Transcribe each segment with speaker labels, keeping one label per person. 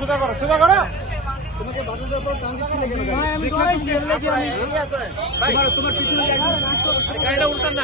Speaker 1: সোজা করো সোজা করো।
Speaker 2: গাড়িটা উল্টান না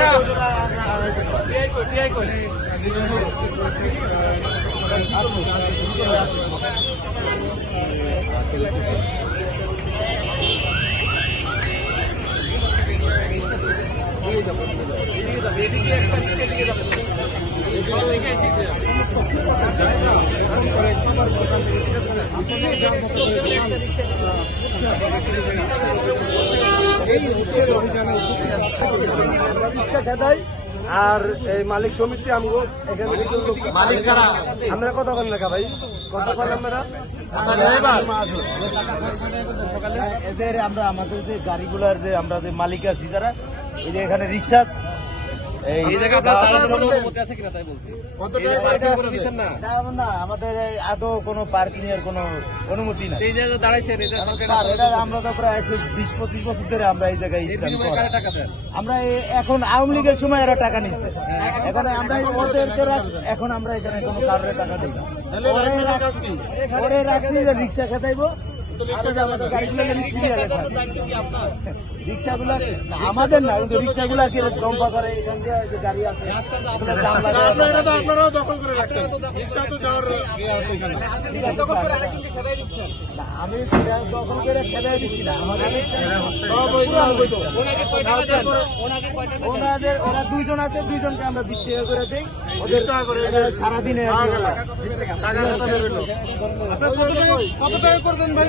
Speaker 2: উল্টান এই রিক্সা
Speaker 1: উচ্ছেদ অভিযানে
Speaker 3: খেদাই আর এই মালিক সমিতি আমগো এখানে মালিক আমরা কত করেন লেখা ভাই? কত করেন আমরা
Speaker 4: এদের আমরা আমাদের যে গাড়িগুলার যে আমরা যে মালিক আছি যারা এখানে রিক্সা আমাদের আদৌ কোনো পার্কিং এর কোনো অনুমতি নাই। আমরা তো প্রায় বিশ পঁচিশ বছর ধরে আমরা এই জায়গায় আমরা এখন আওয়ামী লীগের সময় এরা টাকা নিচ্ছে এখন আমরা এখন আমরা এখানে কোনো কারণে টাকা দিই রাখছি রিক্সা খেতাইবো রিক্সাগুলো আমাদের না রিক্সাগুলো কি করে গাড়ি আছে।
Speaker 1: আপনারাও দখল করে রাখছেন। রিক্সা তো যাওয়ার
Speaker 4: আমি দখল করে খেদাই দিচ্ছি না। আমাদের ওনাদের ওরা দুইজন আছে দুইজনকে আমরা বিশ টাকা করে দিই। ওদের
Speaker 1: টাকা করে
Speaker 4: সারাদিনে
Speaker 1: টাকা কত টাকা করে দেন ভাই?